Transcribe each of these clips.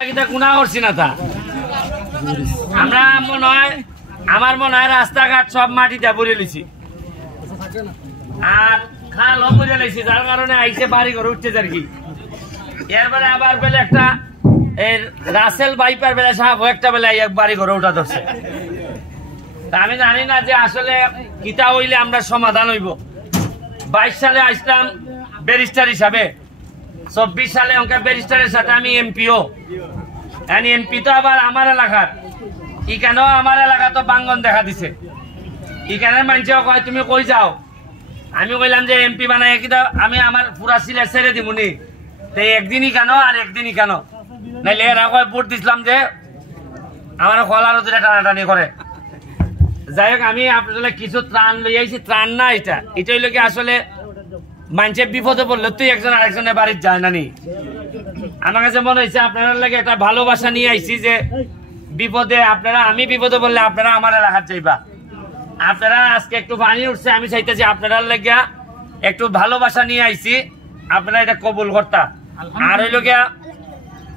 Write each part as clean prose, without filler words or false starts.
গুণা করছি না তা আমরা মনে হয় আমার মনে হয় রাস্তাঘাট সব মাটিতে ভরে লইছি আর খালও ভরে লইছি, যার কারণে আইসে বাড়ি ঘরে উঠছে আর কি। এরপরে আবার বেলে একটা রাসেল বাইপার বেলা সাহেব একটা বেলা বাড়ি ঘরে উঠা ধরছে। আমি জানি না যে আসলে কিতা হইলে আমরা সমাধান হইব। 22 সালে আসলাম ব্যারিস্টার হিসাবে, 24 সালে অঙ্কা ব্যারিস্টারের সাথে আমি এমপিও। এমপি তো আবার আমার এলাকার, ইখানেও আমার এলাকা তো বাঙ্গন দেখা দিছে। ইখানের মানুষও কয় তুমি কই যাও, আমি কইলাম যে এমপি বানাই কিনা আমি আমার পুরা সিলেট ছেড়ে দিবনি, একদিনই কেন আর একদিনই কেন নাইলে এরা কয় ভোট দিছিলাম যে আমার কলার ওদের টানাটানি করে। যাই হোক, আমি আপনাদের কিছু ত্রাণ লই আইছি। ত্রাণ না, এটা হইল কি আসলে মানুষের বিপদে পড়লে তুই একজন আরেকজনের বাড়ির যায় না নি। আমার কাছে মনে হয়েছে আপনার লাগে একটা ভালোবাসা নিয়ে আইছি যে বিপদে আপনারা, আমি বিপদে বললে আপনারা আমার এলাকার যাইবা। আপনারা আজকে একটু পানি উঠছে, আমি চাইতেছি আপনারা লাগিয়া একটু ভালোবাসা নিয়ে আইছি, আপনারা এটা কবুল করতা। আর হইল গিয়া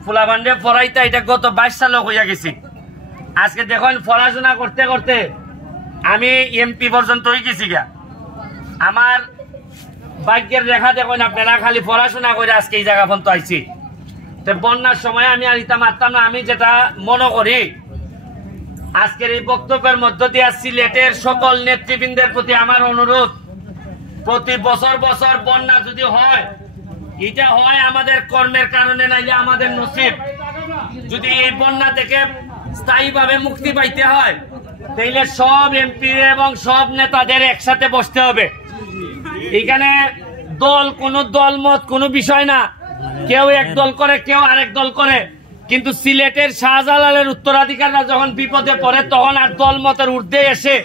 ফুলাবান্ডে পড়াইতা, এটা গত 22 সালে হইয়া গেছি। আজকে দেখুন পড়াশোনা করতে করতে আমি এমপি পর্যন্ত হয়ে গেছি গা। আমার ভাগ্যের রেখা দেখুন আপনারা, খালি পড়াশোনা করে আজকে এই জায়গা পর্যন্ত আইছি। তো বন্যার সময় আমি আর ইতা মারতাম না। আমি যেটা মনে করি আজকের এই বক্তব্যের মধ্য দিয়ে সিলেটের সকল নেতৃবৃন্দের প্রতি আমার অনুরোধ, প্রতি বছর বছর বন্যা যদি হয়, এটা হয় আমাদের কর্মের কারণে, নাইলে আমাদের নসিব। যদি এই বন্যা থেকে স্থায়ীভাবে মুক্তি পাইতে হয়, তাইলে সব এমপি এবং সব নেতাদের একসাথে বসতে হবে। এখানে দল, কোন দল মত কোনো বিষয় না, কেউ এক দল করে, কেউ আরেক দল করে, কিন্তু সিলেটের শাহজালালের উত্তরাধিকাররা যখন বিপদে পড়ে তখন আর দল মতের ঊর্ধ্বে এসে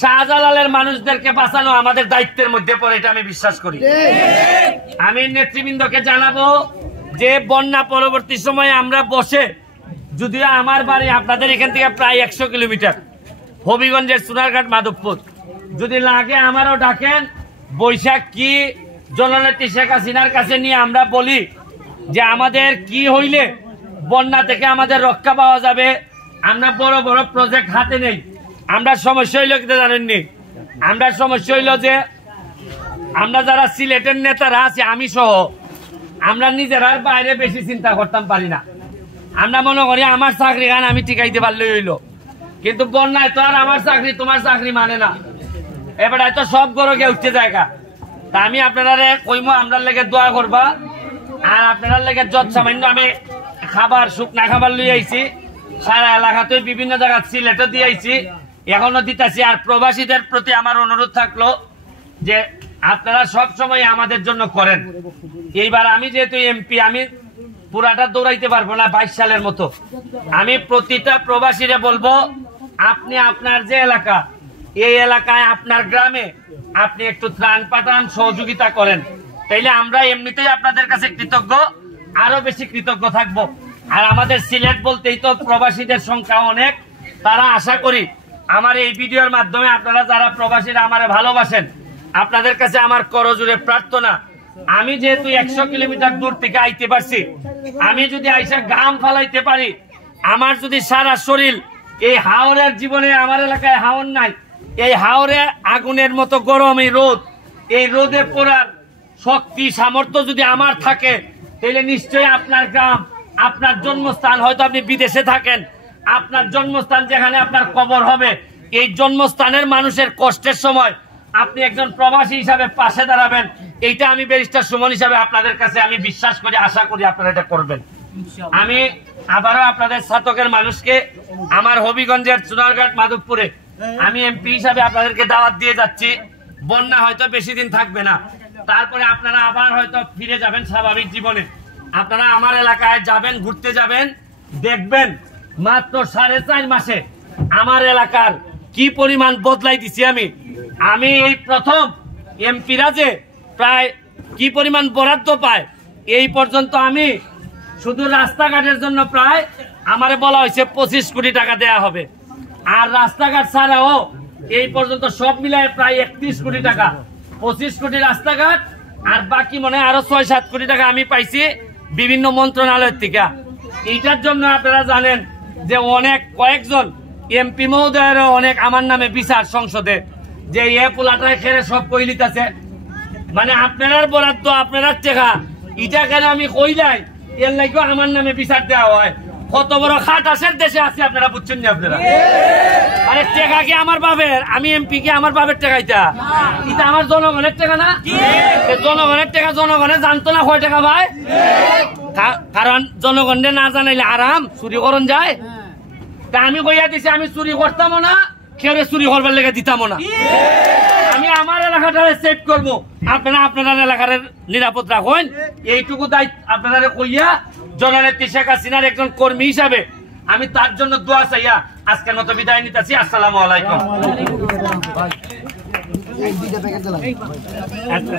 শাহজালালের মানুষদেরকে বাঁচানো আমাদের দায়িত্বের মধ্যে পড়ে, এটা আমি বিশ্বাস করি। আমি নেতৃবৃন্দকে জানাবো যে বন্যা পরবর্তী সময়ে আমরা বসে, যদিও আমার বাড়ি আপনাদের এখান থেকে প্রায় 100 কিলোমিটার, হবিগঞ্জের সোনারঘাট মাধবপুর, যদি লাগে আমারও ডাকেন, বৈশাখ কি জননেত্রী শেখ হাসিনার কাছে নিয়ে আমরা বলি যে আমাদের কি হইলে বন্যা থেকে আমাদের রক্ষা পাওয়া যাবে। আমরা বড় বড় প্রজেক্ট হাতে নেই। আমরা সমস্যা হইল কি জানেননি, আমরা সমস্যা হইল যে আমরা যারা সিলেটের নেতারা আছি, আমি সহ, আমরা নিজেরার বাইরে বেশি চিন্তা করতাম পারি না। আমরা মনে করি আমার চাকরি খান আমি টিকাইতে পারলেই হইল, কিন্তু বন্যায় তো আর আমার চাকরি তোমার চাকরি মানে না। এবারে তো সব গরকে উঠতে জায়গা। তা আমি আপনারা কইমো আপনার লেগে দোয়া করবা, আর আপনার লেগে যত সামান্য আমি খাবার, শুকনা খাবার লই আইছি, সারা এলাকাতে বিভিন্ন জায়গা সিলেটে দিয়ে আইছি, এখনো দিতেছি। আর প্রবাসীদের প্রতি আমার অনুরোধ থাকলো যে আপনারা সব সময় আমাদের জন্য করেন। এইবার আমি যেহেতু এমপি, আমি পুরাটা দৌড়াইতে পারবো না 22 সালের মতো। আমি প্রতিটা প্রবাসীরে বলবো, আপনি আপনার যে এলাকা, এই এলাকায় আপনার গ্রামে আপনি একটু ত্রাণ পাঠান, সহযোগিতা করেন, তাইলে আমরা এমনিতেই আপনাদের কাছে কৃতজ্ঞ, আরো বেশি কৃতজ্ঞ থাকবো। আর আমাদের সিলেট বলতেই তো প্রবাসীদের সংখ্যা অনেক। তারা আশা করি আমার এই ভিডিওর মাধ্যমে আপনারা যারা প্রবাসীরা আমার ভালোবাসেন, আপনাদের কাছে আমার করজোড়ে প্রার্থনা, আমি যেহেতু 100 কিলোমিটার দূর থেকে আইতে পারছি, আমি যদি আইসা গাম ফালাইতে পারি, আমার যদি সারা শরীর এই হাওরের জীবনে, আমার এলাকায় হাওর নাই, এই হাওরে আগুনের মতো গরম এই রোদ, এই রোদে পড়ার শক্তি সামর্থ্য যদি আমার থাকে, তাহলে নিশ্চয়ই আপনার গ্রাম, আপনার জন্মস্থান, হয়তো আপনি বিদেশে থাকেন, আপনার জন্মস্থান যেখানে আপনার কবর হবে, এই জন্মস্থানের মানুষের কষ্টের সময় আপনি একজন প্রবাসী হিসাবে পাশে দাঁড়াবেন। এইটা আমি ব্যারিস্টার সুমন হিসাবে আপনাদের কাছে আমি বিশ্বাস করি, আশা করি আপনারা এটা করবেন। আমি আবারও আপনাদের ছাতকের মানুষকে আমার হবিগঞ্জের সোনারঘাট মাধবপুরে আমি এমপি হিসাবে আপনাদেরকে দাওয়াত দিয়ে যাচ্ছি। বন্যা হয়তো বেশি দিন থাকবে না, তারপরে আপনারা আবার হয়তো ফিরে যাবেন স্বাভাবিক জীবনে। আপনারা আমার এলাকায় যাবেন, ঘুরতে যাবেন, দেখবেন মাত্র 4.5 মাসে আমার এলাকার কি পরিমাণ বদলাই দিছি। আমি এই প্রথম এমপিরা যে প্রায় কি পরিমাণ বরাদ্দ পায়, এই পর্যন্ত আমি শুধু রাস্তাঘাটের জন্য প্রায় আমারে বলা হয়েছে 25 কোটি টাকা দেয়া হবে। আর রাস্তাঘাট ছাড়াও এই পর্যন্ত সব মিলায় প্রায় 31 কোটি টাকা, 25 কোটি রাস্তাঘাট, আর বাকি মনে হয় আরো 6-7 কোটি টাকা আমি পাইছি বিভিন্ন মন্ত্রণালয়ের থেকে। এইটার জন্য আপনারা জানেন যে অনেক কয়েকজন এমপি মহোদয়েরও অনেক আমার নামে বিচার সংসদে যে এ পোলাটায় খেলে সব কইলিতাছে, মানে আপনার বরাদ্দ আপনার টেকা, এটা কেন আমি কই নাই এর লাগেও আমার নামে বিচার দেওয়া হয়। কত বড় খাটাসের দেশে আছে আপনারা বুঝছেন না? আপনারা আরে টেকা কি আমার বাপের, আমি এমপি কি আমার বাপের টেকা? এটা আমার জনগণের টেকা না? জনগণের টেকা জনগণে জানতো না কয় টাকা ভাই, কারণ জনগণে না জানাইলে আরাম চুরি করন যায়। তা আমি কইয়া দিছি আমি চুরি করতামও না, কেউ চুরি করবার লেগে দিতামও না। আমি আমার এলাকাটারে সেভ করবো, আপনারা আপনার এলাকার নিরাপদ রাখুন, এইটুকু দায়িত্ব আপনারা কইয়া জননেত্রী শেখ হাসিনার একজন কর্মী হিসাবে আমি তার জন্য দোয়া চাইয়া আজকের মতো বিদায় নিতেছি। আসসালামু আলাইকুম। আচ্ছা